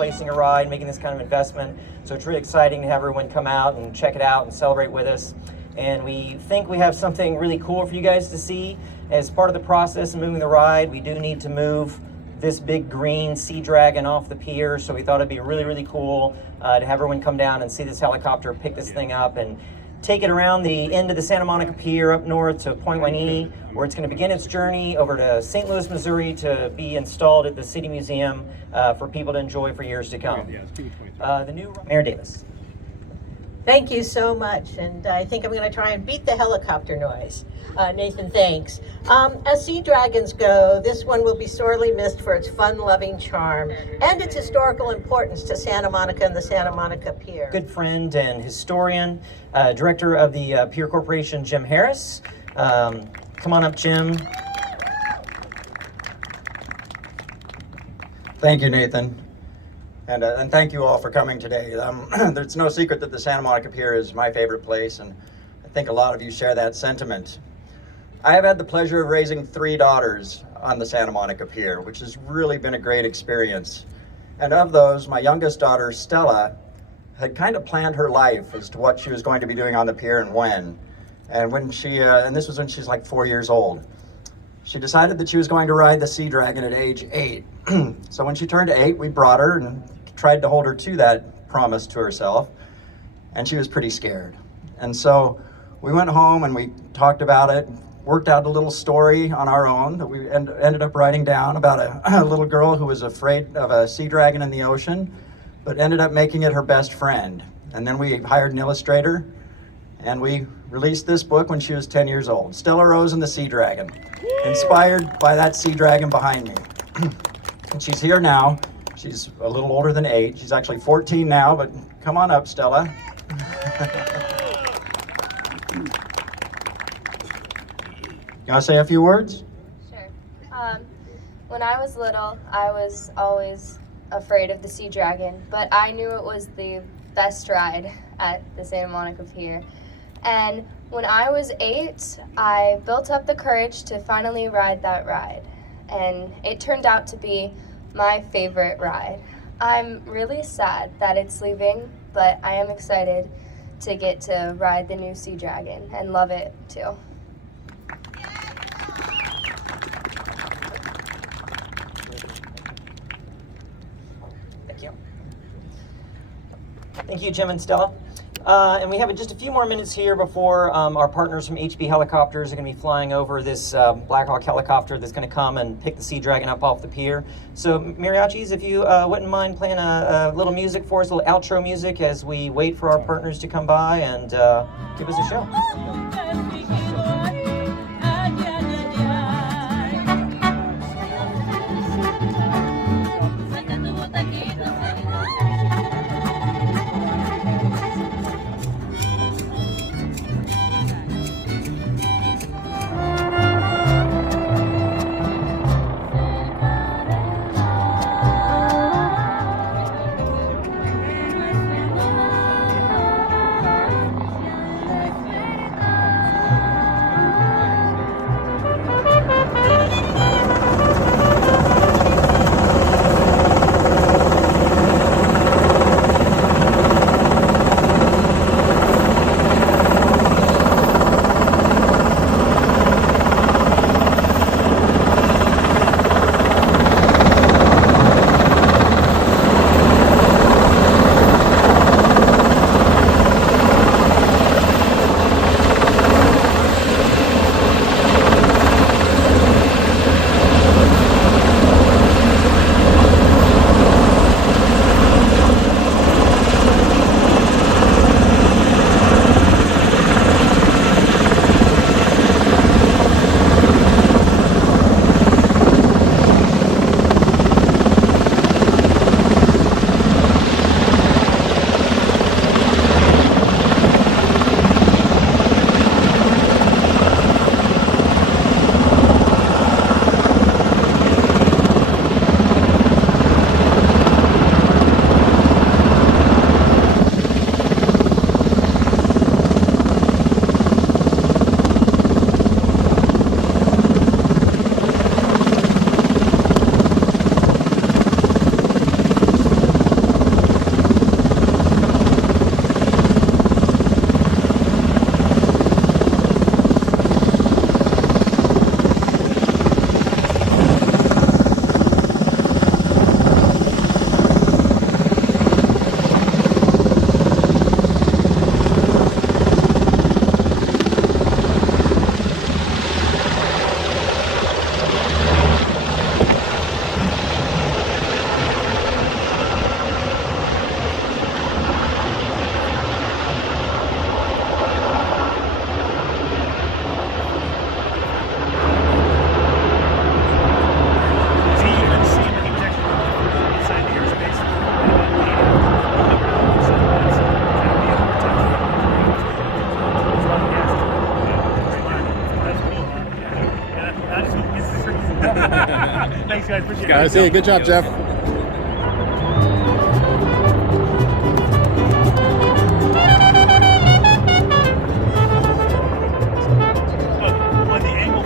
replacing a ride, making this kind of investment. So it's really exciting to have everyone come out and check it out and celebrate with us. And we think we have something really cool for you guys to see. As part of the process of moving the ride, we do need to move this big green Sea Dragon off the pier. So we thought it'd be really, really cool to have everyone come down and see this helicopter pick this thing up and take it around the end of the Santa Monica Pier up north to Port of Hueneme, where it's going to begin its journey over to St. Louis, Missouri, to be installed at the City Museum for people to enjoy for years to come. The new Mayor Davis. Thank you so much, and I think I'm going to try and beat the helicopter noise. Nathan, thanks. As Sea Dragons go, this one will be sorely missed for its fun-loving charm and its historical importance to Santa Monica and the Santa Monica Pier. Good friend and historian, director of the Pier Corporation, Jim Harris. Come on up, Jim. Thank you, Nathan. And thank you all for coming today. There's no secret that the Santa Monica Pier is my favorite place, and I think a lot of you share that sentiment. I have had the pleasure of raising 3 daughters on the Santa Monica Pier, which has really been a great experience. And of those, my youngest daughter, Stella, had kind of planned her life as to what she was going to be doing on the pier and when. And when she, and this was when she was like 4 years old. She decided that she was going to ride the Sea Dragon at age 8. So when she turned 8, we brought her and tried to hold her to that promise to herself, and she was pretty scared. And so we went home and we talked about it, worked out a little story on our own that we ended up writing down about a little girl who was afraid of a sea dragon in the ocean, but ended up making it her best friend. And then we hired an illustrator, and we released this book when she was 10 years old, Stella Rose and the Sea Dragon, inspired by that sea dragon behind me. And she's here now. She's a little older than 8. She's actually 14 now, but come on up, Stella. You want to say a few words? Sure. When I was little, I was always afraid of the Sea Dragon, but I knew it was the best ride at the Santa Monica Pier. And when I was 8, I built up the courage to finally ride that ride. And it turned out to be my favorite ride. I'm really sad that it's leaving, but I am excited to get to ride the new Sea Dragon and love it too. Thank you. Thank you, Jim and Stella. And we have just a few more minutes here before our partners from HB Helicopters are going to be flying over this Blackhawk helicopter that's going to come and pick the Sea Dragon up off the pier. So mariachis, if you wouldn't mind playing a little music for us, a little outro music as we wait for our partners to come by and give us a show. Thanks, guys. Appreciate it. Guys, hey, good job, Jeff. On the angle.